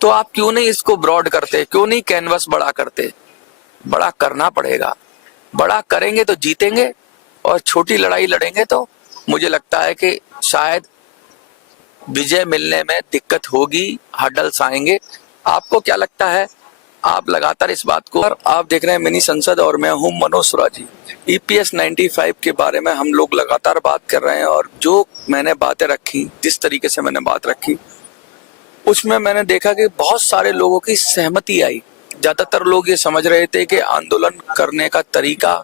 तो आप क्यों नहीं इसको ब्रॉड करते, क्यों नहीं कैनवस बड़ा करते? बड़ा करना पड़ेगा, बड़ा करेंगे तो जीतेंगे, और छोटी लड़ाई लड़ेंगे तो मुझे लगता है कि शायद विजय मिलने में दिक्कत होगी, हर्डल्स आएंगे। आपको क्या लगता है? आप लगातार इस बात को, और आप देख रहे हैं मिनी संसद और मैं हूं मनोज सुराजी। ईपीएस 95 के बारे में हम लोग लगातार बात कर रहे हैं, और जो मैंने बातें रखी, जिस तरीके से मैंने बात रखी, उसमें मैंने देखा कि बहुत सारे लोगों की सहमति आई। ज्यादातर लोग ये समझ रहे थे कि आंदोलन करने का तरीका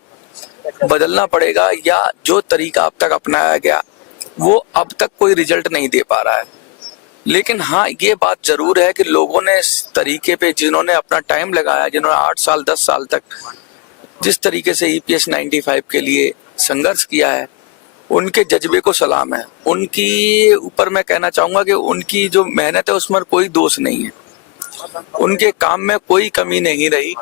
बदलना पड़ेगा, या जो तरीका अब तक अपनाया गया वो अब तक कोई रिजल्ट नहीं दे पा रहा है। लेकिन हाँ, ये बात जरूर है कि लोगों ने इस तरीके पे, जिन्होंने अपना टाइम लगाया, जिन्होंने 8 साल 10 साल तक जिस तरीके से ईपीएस 95 के लिए संघर्ष किया है, उनके जज्बे को सलाम है। उनकी ऊपर मैं कहना चाहूंगा कि उनकी जो मेहनत है उसमें कोई दोष नहीं है, उनके काम में कोई कमी नहीं रही,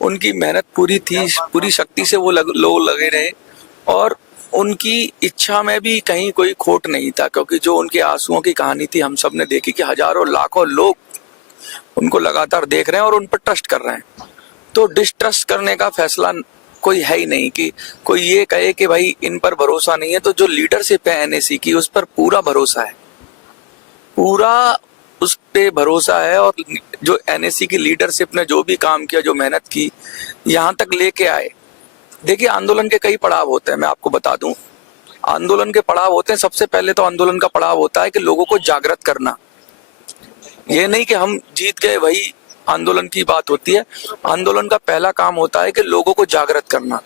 उनकी मेहनत पूरी थी, पूरी शक्ति से वो लोग लगे रहे, और उनकी इच्छा में भी कहीं कोई खोट नहीं था। क्योंकि जो उनके आंसुओं की कहानी थी, हम सब ने देखी कि हजारों लाखों लोग उनको लगातार देख रहे हैं और उन पर ट्रस्ट कर रहे हैं। तो डिस्ट्रस्ट करने का फैसला कोई है ही नहीं कि कोई ये कहे कि भाई इन पर भरोसा नहीं है। तो जो लीडरशिप है एनएसी की, उस पर पूरा भरोसा है, पूरा उस पे भरोसा है। और जो एनएसी की लीडरशिप ने जो भी काम किया, जो मेहनत की, यहाँ तक लेके आए। देखिए, आंदोलन के कई पड़ाव होते हैं, मैं आपको बता दूं। आंदोलन के पड़ाव होते हैं, सबसे पहले तो आंदोलन का पड़ाव होता है कि लोगों को जागृत करना। ये नहीं कि हम जीत गए वही आंदोलन की बात होती है। आंदोलन का पहला काम होता है कि लोगों को जागृत करना,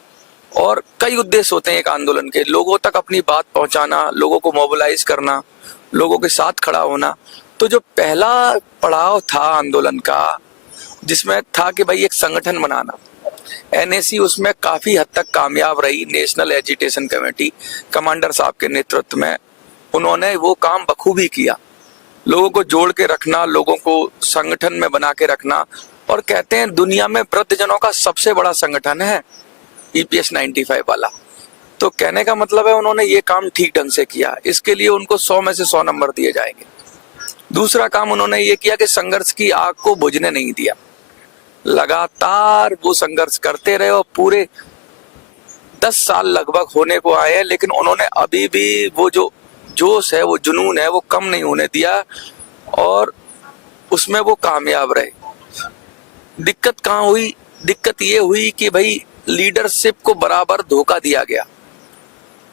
और कई उद्देश्य होते हैं एक आंदोलन के। लोगों तक अपनी बात पहुंचाना, लोगों को मोबिलाइज करना, लोगों के साथ खड़ा होना। तो जो पहला पड़ाव था आंदोलन का, जिसमें था कि भाई एक संगठन बनाना, एनएसी उसमें काफी हद तक कामयाब रही। नेशनल एजिटेशन कमेटी कमांडर साहब के नेतृत्व में उन्होंने वो काम बखूबी किया, लोगों को जोड़ के रखना, लोगों को संगठन में बना के रखना। और कहते हैं दुनिया में वृद्धजनों का सबसे बड़ा संगठन है ईपीएस 95 वाला। तो कहने का मतलब है उन्होंने ये काम ठीक ढंग से किया, इसके लिए उनको 100 में से 100 नंबर दिए जाएंगे। दूसरा काम उन्होंने ये किया कि संघर्ष की आग को बुझने नहीं दिया, लगातार वो संघर्ष करते रहे, और पूरे 10 साल लगभग होने को आए हैं, लेकिन उन्होंने अभी भी वो जो जोश है, वो जुनून है, वो कम नहीं होने दिया, और उसमें वो कामयाब रहे। दिक्कत कहाँ हुई? दिक्कत ये हुई कि भाई लीडरशिप को बराबर धोखा दिया गया।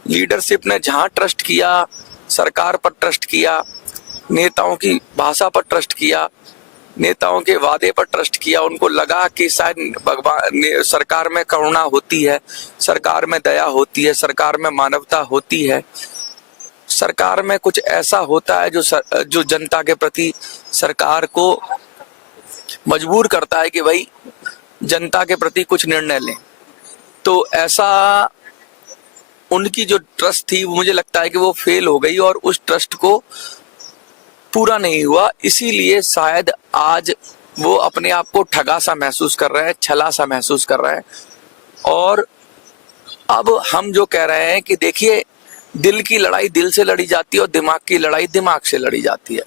लीडरशिप ने जहां ट्रस्ट किया, सरकार पर ट्रस्ट किया, नेताओं की भाषा पर ट्रस्ट किया, नेताओं के वादे पर ट्रस्ट किया। उनको लगा कि शायद भगवान, सरकार में करुणा होती है, सरकार में दया होती है, सरकार में मानवता होती है, सरकार में कुछ ऐसा होता है जो जनता के प्रति सरकार को मजबूर करता है कि भाई जनता के प्रति कुछ निर्णय लें। तो ऐसा उनकी जो ट्रस्ट थी, मुझे लगता है कि वो फेल हो गई, और उस ट्रस्ट को पूरा नहीं हुआ। इसीलिए शायद आज वो अपने आप को ठगा सा महसूस कर रहे हैं, छला सा महसूस कर रहे हैं। और अब हम जो कह रहे हैं कि देखिए, दिल की लड़ाई दिल से लड़ी जाती है, और दिमाग की लड़ाई दिमाग से लड़ी जाती है।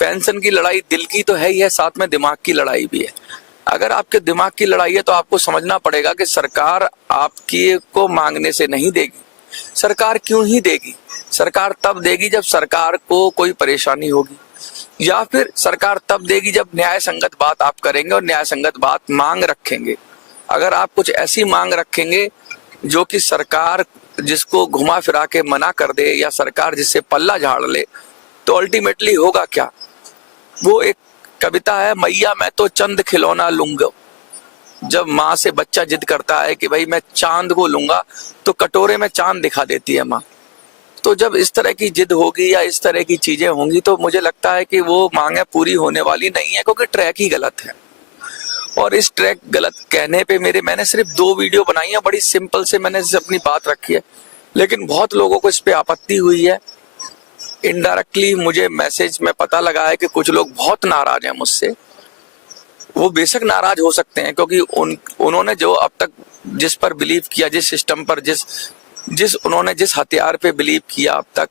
पेंशन की लड़ाई दिल की तो है ही है, साथ में दिमाग की लड़ाई भी है। अगर आपके दिमाग की लड़ाई है तो आपको समझना पड़ेगा कि सरकार आपकी को मांगने से नहीं देगी। सरकार क्यों ही देगी? सरकार तब देगी जब सरकार को कोई परेशानी होगी, या फिर सरकार तब देगी जब न्याय संगत बात आप करेंगे और न्याय संगत बात मांग रखेंगे। अगर आप कुछ ऐसी मांग रखेंगे जो कि सरकार जिसको घुमा फिरा के मना कर दे, या सरकार जिससे पल्ला झाड़ ले, तो अल्टीमेटली होगा क्या? वो एक कविता है, मैया मैं तो चंद खिलौना लूंगा। जब माँ से बच्चा जिद करता है कि भाई मैं चांद को लूंगा, तो कटोरे में चांद दिखा देती है माँ। तो जब इस तरह की जिद होगी या इस तरह की चीजें होंगी, तो मुझे लगता है कि वो मांगे पूरी होने वाली नहीं है, क्योंकि ट्रैक ही गलत है। और इस ट्रैक गलत कहने पे मैंने सिर्फ 2 वीडियो बनाई है, बड़ी सिंपल से मैंने अपनी बात रखी है, लेकिन बहुत लोगों को इस पे आपत्ति हुई है। इनडायरेक्टली मुझे मैसेज में पता लगा है कि कुछ लोग बहुत नाराज हैं मुझसे। वो बेशक नाराज हो सकते हैं, क्योंकि उन्होंने जो अब तक जिस पर बिलीव किया, जिस सिस्टम पर, जिस उन्होंने जिस हथियार पे बिलीव किया अब तक,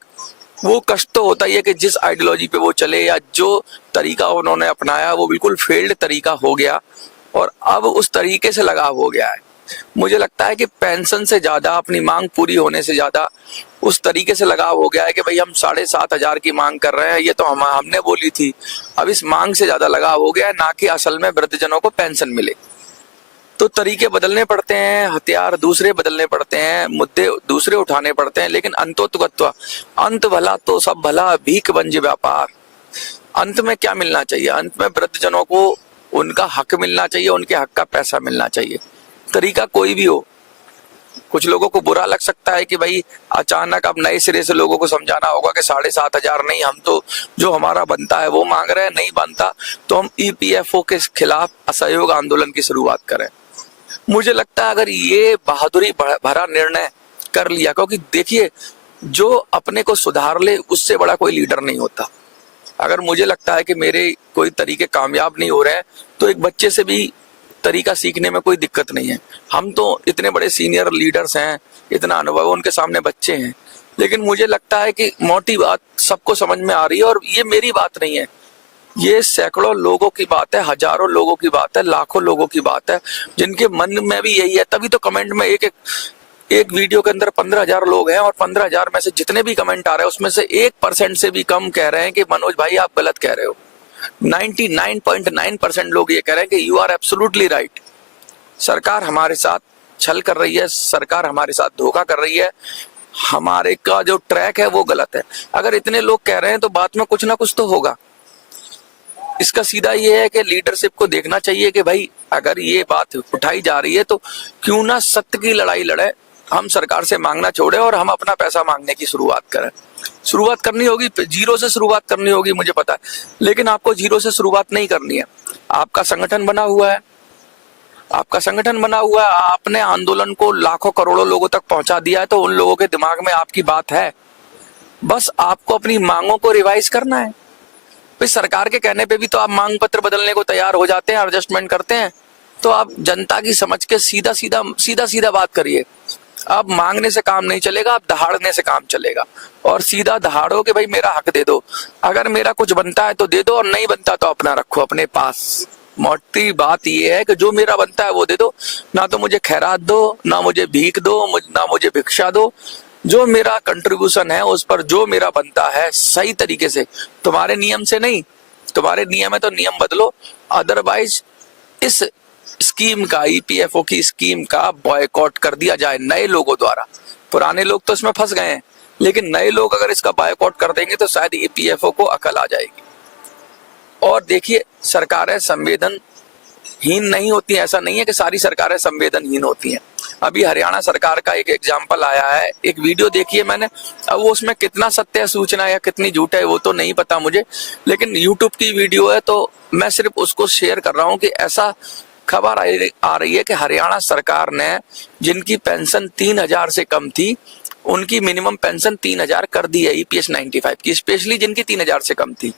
वो कष्ट तो होता ही है कि जिस आइडियोलॉजी पे वो चले या जो तरीका उन्होंने अपनाया वो बिल्कुल फेल्ड तरीका हो गया और अब उस तरीके से लगाव हो गया है। मुझे लगता है कि पेंशन से ज्यादा, अपनी मांग पूरी होने से ज्यादा उस तरीके से लगाव हो गया है कि भाई हम 7,500 की मांग कर रहे हैं, ये तो हमने बोली थी। अब इस मांग से ज्यादा लगाव हो गया है, ना कि असल में वृद्धजनों को पेंशन मिले। तो तरीके बदलने पड़ते हैं, हथियार दूसरे बदलने पड़ते हैं, मुद्दे दूसरे उठाने पड़ते हैं, लेकिन अंतोत्वत्वा अंत भला तो सब भला, भीख बंज व्यापार। अंत में क्या मिलना चाहिए? अंत में वृद्धजनों को उनका हक मिलना चाहिए, उनके हक का पैसा मिलना चाहिए। तरीका कोई भी हो। कुछ लोगों को बुरा लग सकता है कि भाई अचानक अब नए सिरे से लोगों को समझाना होगा कि 7,500 नहीं, हम तो जो हमारा बनता है वो मांग रहे हैं, नहीं बनता तो हम ईपीएफओ के खिलाफ असहयोग आंदोलन की शुरुआत करें। मुझे लगता है अगर ये बहादुरी भरा निर्णय कर लिया, क्योंकि देखिए जो अपने को सुधार ले उससे बड़ा कोई लीडर नहीं होता। अगर मुझे लगता है कि मेरे कोई तरीके कामयाब नहीं हो रहे हैं तो एक बच्चे से भी तरीका सीखने में कोई दिक्कत नहीं है। हम तो इतने बड़े सीनियर लीडर्स हैं, इतना अनुभव, उनके सामने बच्चे हैं। लेकिन मुझे लगता है कि मोटी बात सबको समझ में आ रही है और ये मेरी बात नहीं है, ये सैकड़ों लोगों की बात है, हजारों लोगों की बात है, लाखों लोगों की बात है, जिनके मन में भी यही है। तभी तो कमेंट में एक वीडियो के अंदर 15,000 लोग हैं और 15,000 में से जितने भी कमेंट आ रहे हैं उसमें से 1% से भी कम कह रहे हैं कि मनोज भाई आप गलत कह रहे हो। 99.9% लोग ये कह रहे हैं कि यू आर एब्सोल्युटली राइट। सरकार हमारे साथ छल कर रही है, सरकार हमारे साथ धोखा कर रही है, हमारे का जो ट्रैक है वो गलत है। अगर इतने लोग कह रहे हैं तो बात में कुछ ना कुछ तो होगा। इसका सीधा ये है कि लीडरशिप को देखना चाहिए कि भाई अगर ये बात उठाई जा रही है तो क्यों ना सत्य की लड़ाई लड़े, हम सरकार से मांगना छोड़े और हम अपना पैसा मांगने की शुरुआत करें। शुरुआत करनी होगी, जीरो से शुरुआत करनी होगी, मुझे पता है, लेकिन आपको जीरो से शुरुआत नहीं करनी है। आपका संगठन बना हुआ है, आपका संगठन बना हुआ है, आपने आंदोलन को लाखों करोड़ों लोगों तक पहुंचा दिया है, तो उन लोगों के दिमाग में आपकी बात है। बस आपको अपनी मांगों को रिवाइज करना है। भाई सरकार के कहने पे भी तो आप मांग पत्र बदलने को तैयार हो जाते हैं, एडजस्टमेंट करते हैं, तो आप जनता की समझ के सीधा सीधा बात करिए। आप मांगने से काम नहीं चलेगा, आप दहाड़ने से काम चलेगा। और सीधा दहाड़ो कि भाई मेरा हक दे दो, अगर मेरा कुछ बनता है तो दे दो और नहीं बनता तो अपना रखो अपने पास। मोटी बात ये है कि जो मेरा बनता है वो दे दो, ना तो मुझे खैरात दो, ना मुझे भीख दो, ना मुझे भिक्षा दो। जो मेरा कंट्रीब्यूशन है उस पर जो मेरा बनता है सही तरीके से, तुम्हारे नियम से नहीं। तुम्हारे नियम है तो नियम बदलो, अदरवाइज इस स्कीम का, ईपीएफओ की स्कीम का बॉयकॉट कर दिया जाए नए लोगों द्वारा। पुराने लोग तो इसमें फंस गए हैं, लेकिन नए लोग अगर इसका बॉयकॉट कर देंगे तो शायद ईपीएफओ को अकल आ जाएगी। और देखिए सरकारें संवेदनहीन नहीं होती हैं, ऐसा नहीं है कि सारी सरकारें संवेदनहीन होती हैं। अभी हरियाणा सरकार का एक एग्जाम्पल आया है, एक वीडियो देखी है मैंने। अब वो उसमें कितना सत्य है सूचना या कितनी झूठ है वो तो नहीं पता मुझे, लेकिन यूट्यूब की वीडियो है तो मैं सिर्फ उसको शेयर कर रहा हूँ कि ऐसा खबर आ रही है कि हरियाणा सरकार ने जिनकी पेंशन 3,000 से कम थी उनकी मिनिमम पेंशन 3,000 कर दी है, ईपीएस 95 की, स्पेशली जिनकी 3,000 से कम थी।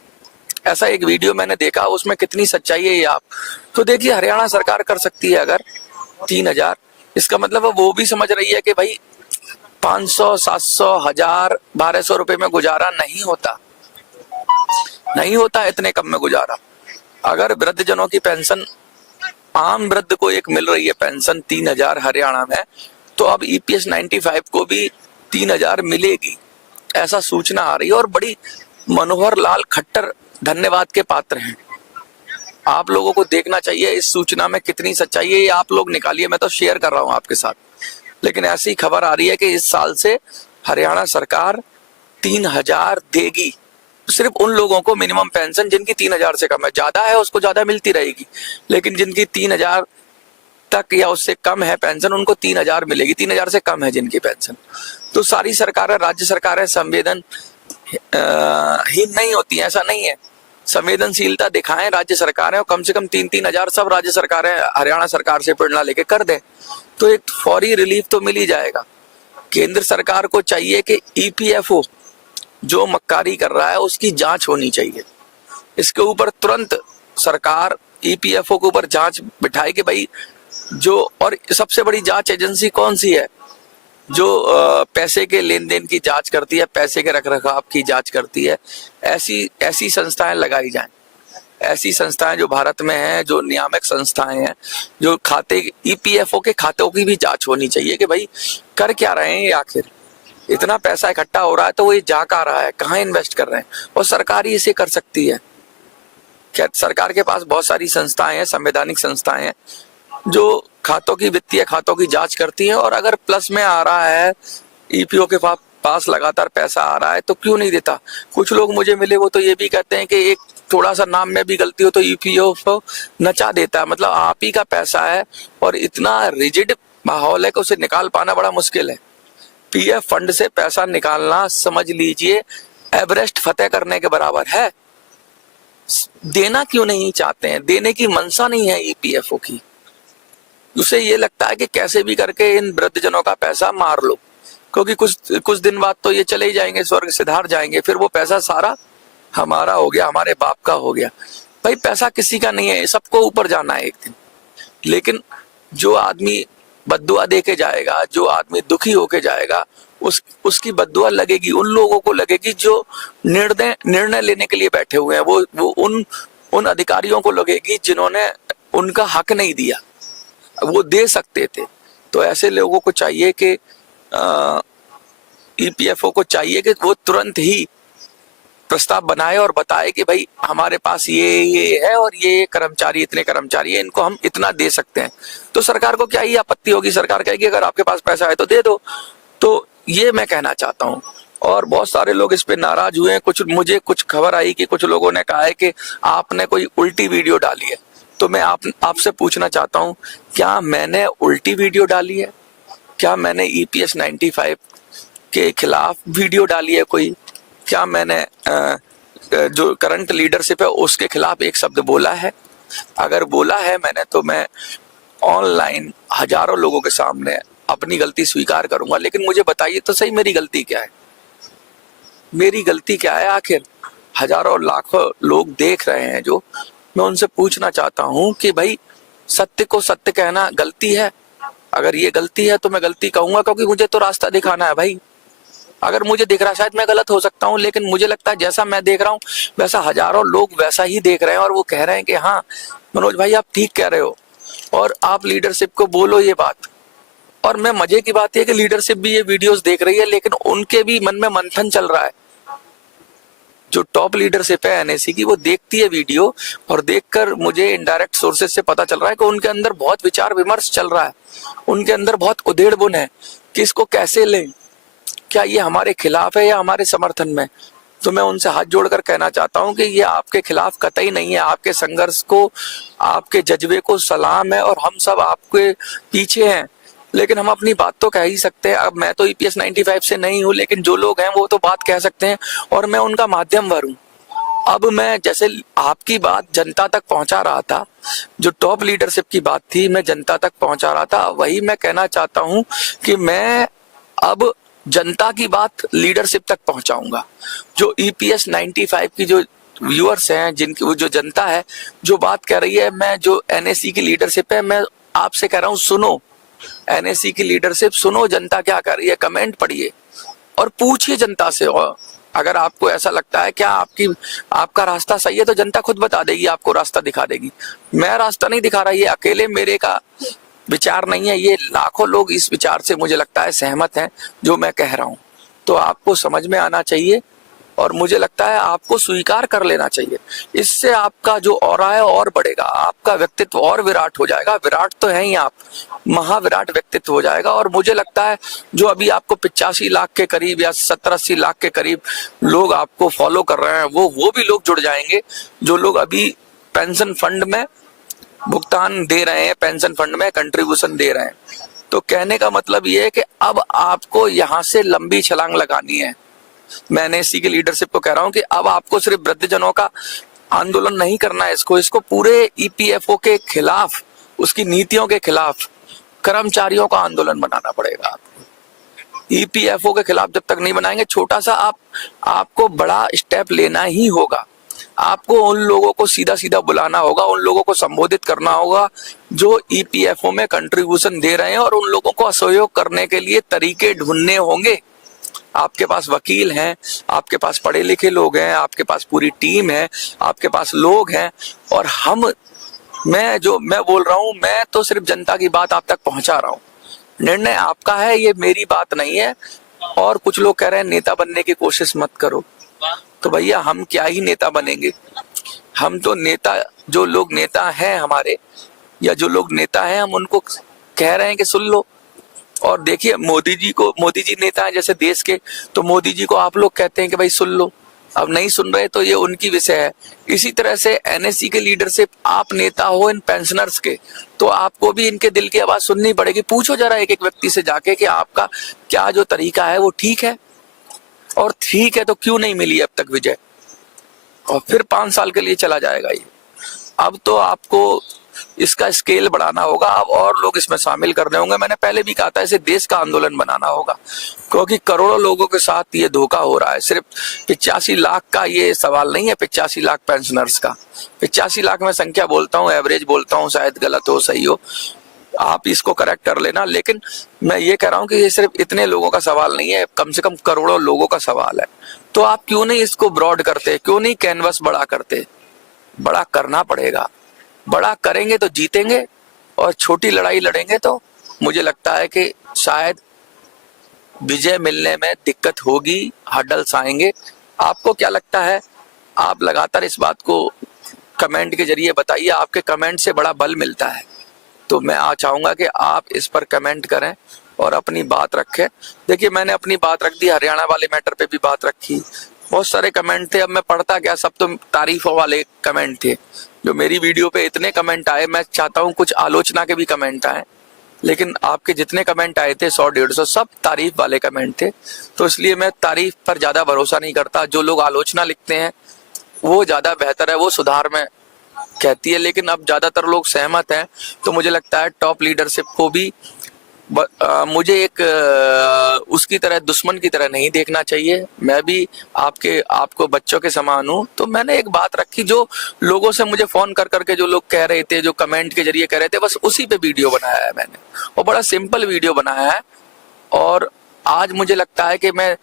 ऐसा एक वीडियो मैंने देखा, उसमें कितनी सच्चाई है ये आप तो देखिए। हरियाणा सरकार कर सकती है अगर 3,000, इसका मतलब वो भी समझ रही है कि भाई 500, 700, 1,000, 1,200 रुपए में गुजारा नहीं होता, नहीं होता इतने कम में गुजारा। अगर वृद्धजनों की पेंशन, आम वृद्ध को एक मिल रही है पेंशन 3,000 हरियाणा में, तो अब ईपीएस 95 को भी 3,000 मिलेगी, ऐसा सूचना आ रही है। और बड़ी मनोहर लाल खट्टर धन्यवाद के पात्र हैं। आप लोगों को देखना चाहिए इस सूचना में कितनी सच्चाई है, ये आप लोग निकालिए, मैं तो शेयर कर रहा हूं आपके साथ। लेकिन ऐसी खबर आ रही है कि इस साल से हरियाणा सरकार 3,000 देगी सिर्फ उन लोगों को मिनिमम पेंशन जिनकी 3,000 से कम है। ज्यादा है उसको ज्यादा मिलती रहेगी, लेकिन जिनकी 3,000 तक या उससे कम है पेंशन उनको 3,000 मिलेगी। 3,000 से कम है जिनकी पेंशन। तो सारी सरकारें, राज्य सरकारें संवेदन हीन नहीं होती है, ऐसा नहीं है। संवेदनशीलता दिखाएं राज्य सरकारें, और कम से कम 3-3 हजार सब राज्य सरकारें हरियाणा सरकार से प्रेरणा लेके कर दें, तो एक फौरी रिलीफ तो मिल ही जाएगा। केंद्र सरकार को चाहिए कि ईपीएफओ जो मक्कारी कर रहा है उसकी जांच होनी चाहिए। इसके ऊपर तुरंत सरकार ईपीएफओ के ऊपर जांच बिठाए कि भाई जो, और सबसे बड़ी जांच एजेंसी कौन सी है? जो पैसे के लेन देन की जांच करती है, पैसे के रखरखाव की जांच करती है, ऐसी ऐसी संस्थाएं लगाई जाएं। ऐसी संस्थाएं जो भारत में हैं, जो नियामक संस्थाएं हैं, जो खाते ईपीएफओ के खातों की भी जांच होनी चाहिए कि भाई कर क्या रहे हैं ये, आखिर इतना पैसा इकट्ठा हो रहा है तो वो ये जा कहाँ रहा है, कहाँ इन्वेस्ट कर रहे हैं। और सरकार ही इसे कर सकती है। क्या सरकार के पास बहुत सारी संस्थाएं हैं, संवैधानिक संस्थाएं हैं, जो खातों की, वित्तीय खातों की जांच करती हैं, और अगर प्लस में आ रहा है, ईपीओ के पास लगातार पैसा आ रहा है, तो क्यों नहीं देता। कुछ लोग मुझे मिले, वो तो ये भी कहते हैं कि एक थोड़ा सा नाम में भी गलती हो तो ईपीओ को नचा देता है, मतलब आप ही का पैसा है और इतना रिजिड माहौल है कि उसे निकाल पाना बड़ा मुश्किल है। पीएफ फंड से पैसा निकालना समझ लीजिए एवरेस्ट फतेह करने के बराबर है। देना क्यों नहीं चाहते हैं, देने की मंशा नहीं है ईपीएफओ की। उसे ये लगता है कि कैसे भी करके इन वृद्धजनों का पैसा मार लो, क्योंकि कुछ दिन बाद तो ये चले ही जाएंगे, स्वर्ग सिधार जाएंगे, फिर वो पैसा सारा हमारा हो गया, हमारे बाप का हो गया। भाई पैसा किसी का नहीं है, सबको ऊपर जाना है एक दिन। लेकिन जो आदमी बद्दुआ दे के जाएगा, जो आदमी दुखी होके जाएगा, उसकी बद्दुआ लगेगी उन लोगों को, लगेगी जो निर्णय लेने के लिए बैठे हुए हैं। वो उन अधिकारियों को लगेगी जिन्होंने उनका हक नहीं दिया, वो दे सकते थे। तो ऐसे लोगों को चाहिए कि ईपीएफओ को चाहिए कि वो तुरंत ही प्रस्ताव बनाए और बताए कि भाई हमारे पास ये है और ये कर्मचारी, इतने कर्मचारी है, इनको हम इतना दे सकते हैं। तो सरकार को क्या ही आपत्ति होगी, सरकार कहेगी अगर आपके पास पैसा है तो दे दो। तो ये मैं कहना चाहता हूँ। और बहुत सारे लोग इस पे नाराज हुए हैं। मुझे कुछ खबर आई कि कुछ लोगों ने कहा है कि आपने कोई उल्टी वीडियो डाली है। तो मैं आपसे पूछना चाहता हूँ, क्या मैंने उल्टी वीडियो डाली है? क्या मैंने ईपीएस 95 के खिलाफ वीडियो डाली है कोई? क्या मैंने जो करंट लीडरशिप है उसके खिलाफ एक शब्द बोला है? अगर बोला है मैंने, तो मैं ऑनलाइन हजारों लोगों के सामने अपनी गलती स्वीकार करूंगा। लेकिन मुझे बताइए तो सही, मेरी गलती क्या है? मेरी गलती क्या है आखिर? हजारों लाखों लोग देख रहे हैं, जो मैं उनसे पूछना चाहता हूं कि भाई सत्य को सत्य कहना गलती है? अगर ये गलती है तो मैं गलती कहूंगा, क्योंकि मुझे तो रास्ता दिखाना है भाई। अगर मुझे दिख रहा है, शायद मैं गलत हो सकता हूँ, लेकिन मुझे लगता है जैसा मैं देख रहा हूँ वैसा हजारों लोग वैसा ही देख रहे हैं, और वो कह रहे हैं कि हाँ मनोज भाई आप ठीक कह रहे हो, और आप लीडरशिप को बोलो ये बात। और मैं मजे की बात है कि लीडरशिप भी ये वीडियोस देख रही है, लेकिन उनके भी मन में मंथन चल रहा है। जो टॉप लीडरशिप है एनएसी की, वो देखती है वीडियो, और देखकर मुझे इनडायरेक्ट सोर्सेज से पता चल रहा है कि उनके अंदर बहुत विचार विमर्श चल रहा है, उनके अंदर बहुत उधेड़ बुन है कि इसको कैसे लें, क्या ये हमारे खिलाफ है या हमारे समर्थन में। तो मैं उनसे हाथ जोड़कर कहना चाहता हूं कि ये आपके खिलाफ कतई नहीं है। आपके संघर्ष को, आपके जज्बे को सलाम है, और हम सब आपके पीछे हैं। लेकिन हम अपनी बात तो कह ही सकते हैं। अब मैं तो ईपीएस 95 से नहीं हूं, लेकिन जो लोग हैं वो तो बात कह सकते हैं, और मैं उनका माध्यमवर हूं। अब मैं जैसे आपकी बात जनता तक पहुंचा रहा था, जो टॉप लीडरशिप की बात थी मैं जनता तक पहुंचा रहा था, वही मैं कहना चाहता हूं कि मैं अब जनता की बात लीडरशिप तक पहुंचाऊंगा। जो ईपीएस 95 की जो व्यूअर्स हैं, जिनकी वो जो जनता है जो बात कह रही है, मैं जो एनएससी की लीडरशिप है, मैं आपसे कह रहा हूं सुनो, एनएससी की लीडरशिप सुनो, जनता क्या कर रही है, कमेंट पढ़िए और पूछिए जनता से। और अगर आपको ऐसा लगता है क्या आपका रास्ता सही है, तो जनता खुद बता देगी, आपको रास्ता दिखा देगी। मैं रास्ता नहीं दिखा रहा, ये अकेले मेरे का विचार नहीं है, ये लाखों लोग इस विचार से मुझे लगता है सहमत हैं जो मैं कह रहा हूं। तो आपको समझ में आना चाहिए, और मुझे लगता है आपको स्वीकार कर लेना चाहिए। इससे आपका जो ऑरा है और बढ़ेगा, आपका व्यक्तित्व और विराट हो जाएगा। विराट तो है ही आप, महाविराट व्यक्तित्व हो जाएगा। और मुझे लगता है जो अभी आपको 85 लाख के करीब या 70-80 लाख के करीब लोग आपको फॉलो कर रहे हैं, वो भी लोग जुड़ जाएंगे, जो लोग अभी पेंशन फंड में भुगतान दे रहे हैं, पेंशन फंड में कंट्रीब्यूशन दे रहे हैं। तो कहने का मतलब ये है कि अब आपको यहाँ से लंबी छलांग लगानी है। मैंने इसी की लीडरशिप को कह रहा हूँ कि अब आपको सिर्फ वृद्धजनों का आंदोलन नहीं करना है, इसको पूरे ईपीएफओ के खिलाफ, उसकी नीतियों के खिलाफ कर्मचारियों का आंदोलन बनाना पड़ेगा। ईपीएफओ के खिलाफ जब तक नहीं बनाएंगे, छोटा सा आपको बड़ा स्टेप लेना ही होगा। आपको उन लोगों को सीधा सीधा बुलाना होगा, उन लोगों को संबोधित करना होगा जो ईपीएफओ में कंट्रीब्यूशन दे रहे हैं, और उन लोगों को असहयोग करने के लिए तरीके ढूंढने होंगे। आपके पास वकील हैं, आपके पास पढ़े लिखे लोग हैं, आपके पास पूरी टीम है, आपके पास लोग हैं, और मैं बोल रहा हूं, मैं तो सिर्फ जनता की बात आप तक पहुंचा रहा हूं। निर्णय आपका है, ये मेरी बात नहीं है। और कुछ लोग कह रहे हैं नेता बनने की कोशिश मत करो, तो भैया हम क्या ही नेता बनेंगे। हम तो नेता, जो लोग नेता हैं हमारे, या जो लोग नेता हैं, हम उनको कह रहे हैं कि सुन लो। और देखिए मोदी जी नेता है जैसे देश के, तो मोदी जी को आप लोग कहते हैं कि भाई सुन लो। अब नहीं सुन रहे तो ये उनकी विषय है। इसी तरह से एनएससी के लीडरशिप, आप नेता हो इन पेंशनर्स के, तो आपको भी इनके दिल की आवाज सुननी पड़ेगी। पूछो जरा एक एक व्यक्ति से जाके कि आपका क्या जो तरीका है वो ठीक है, और ठीक है तो क्यों नहीं मिली अब तक विजय, और फिर 5 साल के लिए चला जाएगा ये। अब तो आपको इसका स्केल बढ़ाना होगा, अब और लोग इसमें शामिल करने होंगे। मैंने पहले भी कहा था, इसे देश का आंदोलन बनाना होगा, क्योंकि करोड़ों लोगों के साथ ये धोखा हो रहा है। सिर्फ 85 लाख का ये सवाल नहीं है, 85 लाख पेंशनर्स का। 85 लाख में संख्या बोलता हूँ, एवरेज बोलता हूँ, शायद गलत हो सही हो, आप इसको करेक्ट कर लेना। लेकिन मैं ये कह रहा हूँ कि ये सिर्फ इतने लोगों का सवाल नहीं है, कम से कम करोड़ों लोगों का सवाल है। तो आप क्यों नहीं इसको ब्रॉड करते, क्यों नहीं कैनवस बड़ा करते। बड़ा करना पड़ेगा, बड़ा करेंगे तो जीतेंगे, और छोटी लड़ाई लड़ेंगे तो मुझे लगता है कि शायद विजय मिलने में दिक्कत होगी, हर्डल्स आएंगे। आपको क्या लगता है? आप लगातार इस बात को कमेंट के जरिए बताइए, आपके कमेंट से बड़ा बल मिलता है। तो मैं चाहूंगा कि आप इस पर कमेंट करें और अपनी बात रखें। देखिए, मैंने अपनी बात रख दी, हरियाणा वाले मैटर पे भी बात रखी, बहुत सारे कमेंट थे। अब मैं पढ़ता क्या, सब तो तारीफों वाले कमेंट थे। जो मेरी वीडियो पे इतने कमेंट आए, मैं चाहता हूँ कुछ आलोचना के भी कमेंट आए, लेकिन आपके जितने कमेंट आए थे 100-150 सब तारीफ वाले कमेंट थे। तो इसलिए मैं तारीफ पर ज्यादा भरोसा नहीं करता। जो लोग आलोचना लिखते हैं वो ज्यादा बेहतर है, वो सुधार में कहती है। लेकिन अब ज्यादातर लोग सहमत हैं, तो मुझे लगता है टॉप लीडरशिप को भी मुझे एक उसकी तरह, दुश्मन की तरह नहीं देखना चाहिए। मैं भी आपको बच्चों के समान हूँ। तो मैंने एक बात रखी, जो लोगों से मुझे फोन कर करके जो लोग कह रहे थे, जो कमेंट के जरिए कह रहे थे, बस उसी पे वीडियो बनाया है मैंने, और बड़ा सिंपल वीडियो बनाया है। और आज मुझे लगता है कि मैं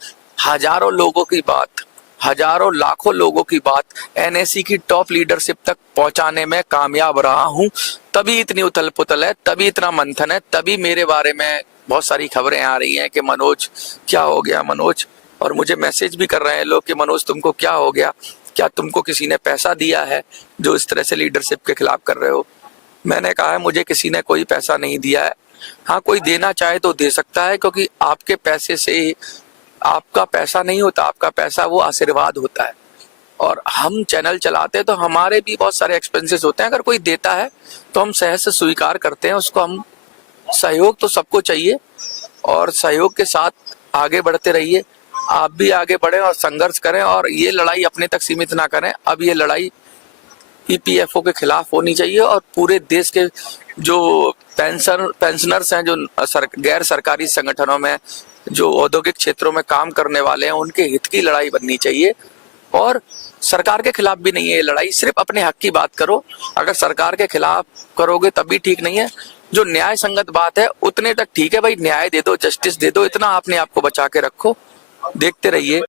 हजारों लोगों की बात, हजारों लाखों लोगों की बात एनएससी की टॉप लीडरशिप तक पहुंचाने में कामयाब रहा हूं। तभी इतनी उथल पुथल है, तभी इतना मंथन है, तभी मेरे बारे में बहुत सारी खबरें आ रही हैं कि मनोज क्या हो गया मनोज। और मुझे मैसेज भी कर रहे हैं लोग कि मनोज तुमको क्या हो गया, क्या तुमको किसी ने पैसा दिया है जो इस तरह से लीडरशिप के खिलाफ कर रहे हो। मैंने कहा है, मुझे किसी ने कोई पैसा नहीं दिया है। हाँ, कोई देना चाहे तो दे सकता है, क्योंकि आपके पैसे से आपका पैसा नहीं होता, आपका पैसा वो आशीर्वाद होता है। और हम चैनल चलाते हैं तो हमारे भी बहुत सारे एक्सपेंसेस होते हैं। अगर कोई देता है तो हम सहज से स्वीकार करते हैं उसको। हम सहयोग तो सबको चाहिए, और सहयोग के साथ आगे बढ़ते रहिए। आप भी आगे बढ़ें और संघर्ष करें, और ये लड़ाई अपने तक सीमित ना करें। अब ये लड़ाई ईपीएफओ के खिलाफ होनी चाहिए, और पूरे देश के जो पेंशनर्स हैं, जो गैर सरकारी संगठनों में, जो औद्योगिक क्षेत्रों में काम करने वाले हैं, उनके हित की लड़ाई बननी चाहिए। और सरकार के खिलाफ भी नहीं है ये लड़ाई, सिर्फ अपने हक की बात करो। अगर सरकार के खिलाफ करोगे तब भी ठीक नहीं है। जो न्याय संगत बात है उतने तक ठीक है भाई, न्याय दे दो, जस्टिस दे दो, इतना अपने आप को बचा के रखो। देखते रहिए।